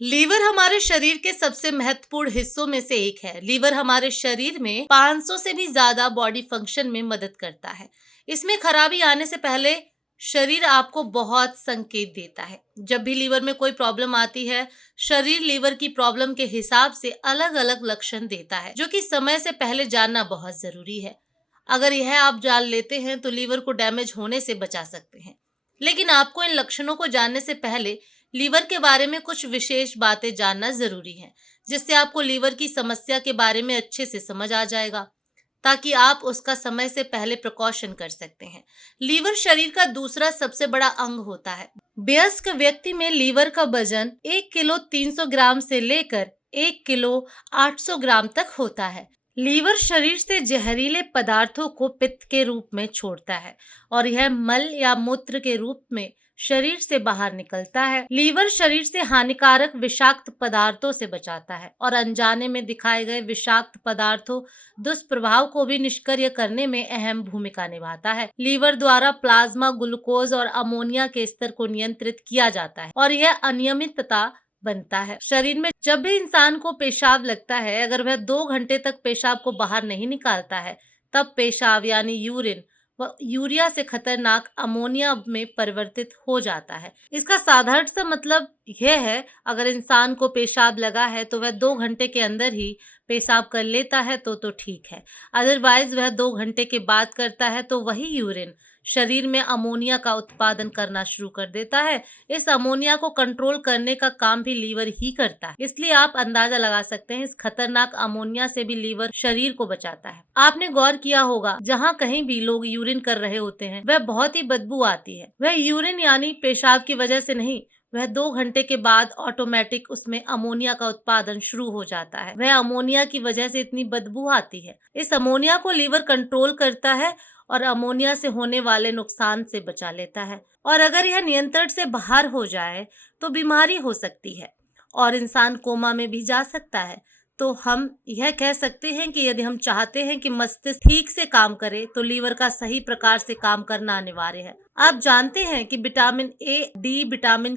Liver हमारे शरीर के सबसे महत्वपूर्ण हिस्सों में से एक है। लीवर हमारे शरीर में 500 से भी ज्यादा बॉडी फंक्शन में मदद करता है। इसमें खराबी आने से पहले शरीर आपको बहुत संकेत देता है। जब भी लीवर में कोई प्रॉब्लम आती है, शरीर लीवर की प्रॉब्लम के हिसाब से अलग अलग लक्षण देता है, जो कि समय से पहले जानना बहुत जरूरी है। अगर यह आप जान लेते हैं तो लीवर को डैमेज होने से बचा सकते हैं। लेकिन आपको इन लक्षणों को जानने से पहले लीवर के बारे में कुछ विशेष बातें जानना जरूरी है, जिससे आपको लीवर की समस्या के बारे में अच्छे से समझ आ जाएगा, ताकि आप उसका समय से पहले प्रिकॉशन कर सकते हैं। लीवर शरीर का दूसरा सबसे बड़ा अंग होता है। वयस्क व्यक्ति में लीवर का वजन 1 किलो 300 ग्राम से लेकर 1 किलो 800 ग्राम तक होता है। लीवर शरीर से जहरीले पदार्थों को पित्त के रूप में छोड़ता है और यह मल या मूत्र के रूप में शरीर से बाहर निकलता है। लीवर शरीर से हानिकारक विषाक्त पदार्थों से बचाता है और अनजाने में दिखाए गए विषाक्त पदार्थों दुष्प्रभाव को भी निष्क्रिय करने में अहम भूमिका निभाता है। लीवर द्वारा प्लाज्मा ग्लूकोज और अमोनिया के स्तर को नियंत्रित किया जाता है और यह अनियमितता बनता है। शरीर में जब भी इंसान को पेशाब लगता है, अगर वह 2 घंटे तक पेशाब को बाहर नहीं निकालता है, तब पेशाब यानी यूरिन यूरिया से खतरनाक अमोनिया में परिवर्तित हो जाता है। इसका साधारण सा मतलब यह है, अगर इंसान को पेशाब लगा है तो वह 2 घंटे के अंदर ही पेशाब कर लेता है तो ठीक है। अदरवाइज वह 2 घंटे के बाद करता है तो वही यूरिन शरीर में अमोनिया का उत्पादन करना शुरू कर देता है। इस अमोनिया को कंट्रोल करने का काम भी लीवर ही करता है। इसलिए आप अंदाजा लगा सकते हैं, इस खतरनाक अमोनिया से भी लीवर शरीर को बचाता है। आपने गौर किया होगा, जहाँ कहीं भी लोग यूरिन कर रहे होते हैं वह बहुत ही बदबू आती है। वह यूरिन यानी पेशाब की वजह से नहीं, वह 2 घंटे के बाद ऑटोमेटिक उसमें अमोनिया का उत्पादन शुरू हो जाता है। वह अमोनिया की वजह से इतनी बदबू आती है। इस अमोनिया को लीवर कंट्रोल करता है और अमोनिया से होने वाले नुकसान से बचा लेता है। और अगर यह नियंत्रण से बाहर हो जाए तो बीमारी हो सकती है और इंसान कोमा में भी जा सकता है। तो हम यह कह सकते हैं कि यदि हम चाहते हैं कि मस्तिष्क ठीक से काम करे तो लीवर का सही प्रकार से काम करना अनिवार्य है। आप जानते हैं कि vitamin A, D, vitamin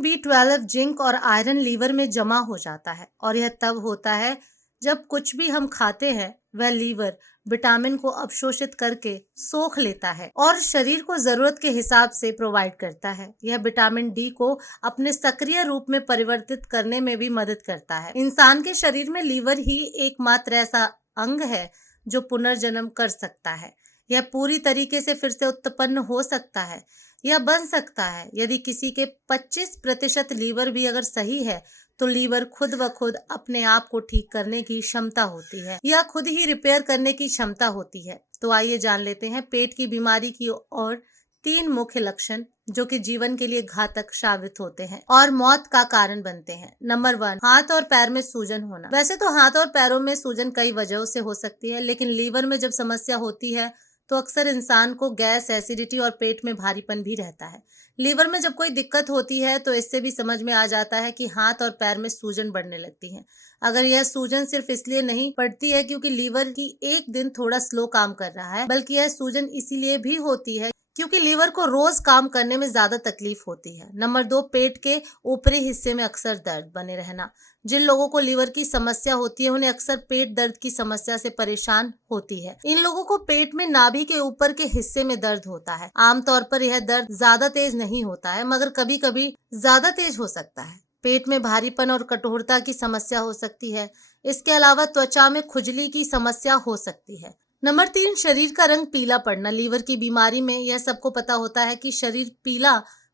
B12, zinc और आयरन लीवर में जमा हो जाता है और यह तब होता है जब कुछ भी हम खाते हैं वह लीवर विटामिन को अवशोषित करके सोख लेता है और शरीर को जरूरत के हिसाब से प्रोवाइड करता है। यह विटामिन डी को अपने सक्रिय रूप में परिवर्तित करने में भी मदद करता है। इंसान के शरीर में लीवर ही एकमात्र ऐसा अंग है जो पुनर्जन्म कर सकता है। यह पूरी तरीके से फिर से उत्पन्न हो सकता है, यह बन सकता है। यदि किसी के 25% लीवर भी अगर सही है तो लीवर खुद व खुद अपने आप को ठीक करने की क्षमता होती है या खुद ही रिपेयर करने की क्षमता होती है। तो आइए जान लेते हैं पेट की बीमारी की और 3 मुख्य लक्षण जो कि जीवन के लिए घातक साबित होते हैं और मौत का कारण बनते हैं। नंबर 1, हाथ और पैर में सूजन होना। वैसे तो हाथ और पैरों में सूजन कई वजहों से हो सकती है, लेकिन लीवर में जब समस्या होती है तो अक्सर इंसान को गैस, एसिडिटी और पेट में भारीपन भी रहता है। लीवर में जब कोई दिक्कत होती है तो इससे भी समझ में आ जाता है कि हाथ और पैर में सूजन बढ़ने लगती है। अगर यह सूजन सिर्फ इसलिए नहीं पड़ती है क्योंकि लीवर की एक दिन थोड़ा स्लो काम कर रहा है, बल्कि यह सूजन इसीलिए भी होती है क्योंकि लीवर को रोज काम करने में ज्यादा तकलीफ होती है। नंबर 2, पेट के ऊपरी हिस्से में अक्सर दर्द बने रहना। जिन लोगों को लीवर की समस्या होती है उन्हें अक्सर पेट दर्द की समस्या से परेशान होती है। इन लोगों को पेट में नाभि के ऊपर के हिस्से में दर्द होता है। आमतौर पर यह दर्द ज्यादा तेज नहीं होता है, मगर कभी कभी ज्यादा तेज हो सकता है। पेट में भारीपन और कठोरता की समस्या हो सकती है। इसके अलावा त्वचा में खुजली की समस्या हो सकती है। नंबर 3, शरीर का रंग पीला पड़ना। लीवर की बीमारी में यह सबको पता होता है कि शरीर पीला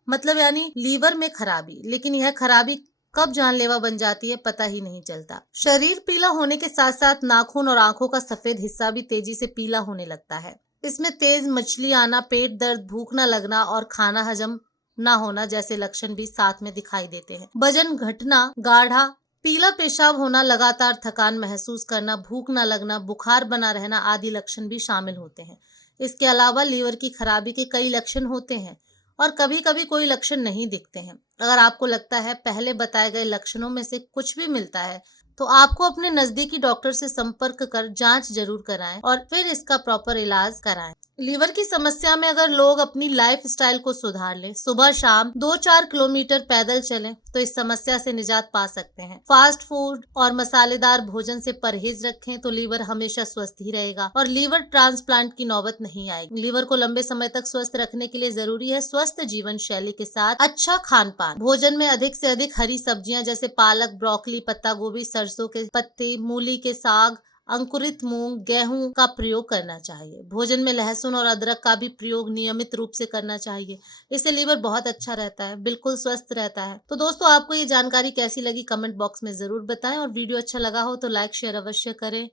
मतलब यानी लीवर में खराबी, लेकिन यह खराबी कब जानलेवा बन जाती है पता ही नहीं चलता। शरीर पीला होने के साथ साथ नाखून और आंखों का सफेद हिस्सा भी तेजी से पीला होने लगता है। इसमें तेज मछली आना, पेट दर्द, भूख न लगना और खाना हजम न होना जैसे लक्षण भी साथ में दिखाई देते हैं। वजन घटना, गाढ़ा पीला पेशाब होना, लगातार थकान महसूस करना, भूख न लगना, बुखार बना रहना आदि लक्षण भी शामिल होते हैं। इसके अलावा लीवर की खराबी के कई लक्षण होते हैं और कभी कभी कोई लक्षण नहीं दिखते हैं। अगर आपको लगता है पहले बताए गए लक्षणों में से कुछ भी मिलता है तो आपको अपने नजदीकी डॉक्टर से संपर्क कर जांच जरूर कराएं और फिर इसका प्रॉपर इलाज कराएं। लीवर की समस्या में अगर लोग अपनी लाइफ स्टाइल को सुधार लें, सुबह शाम 2-4 किलोमीटर पैदल चलें, तो इस समस्या से निजात पा सकते हैं। फास्ट फूड और मसालेदार भोजन से परहेज रखें तो लीवर हमेशा स्वस्थ ही रहेगा और लीवर ट्रांसप्लांट की नौबत नहीं आएगी। लीवर को लंबे समय तक स्वस्थ रखने के लिए जरूरी है स्वस्थ जीवन शैली के साथ अच्छा खान पान। भोजन में अधिक से अधिक हरी सब्जियां जैसे पालक, ब्रोकली, पत्ता गोभी, सरसों के पत्ते, मूली के साग, अंकुरित मूंग, गेहूं का प्रयोग करना चाहिए। भोजन में लहसुन और अदरक का भी प्रयोग नियमित रूप से करना चाहिए। इससे लीवर बहुत अच्छा रहता है, बिल्कुल स्वस्थ रहता है। तो दोस्तों, आपको ये जानकारी कैसी लगी कमेंट बॉक्स में जरूर बताएं और वीडियो अच्छा लगा हो तो लाइक शेयर अवश्य करें।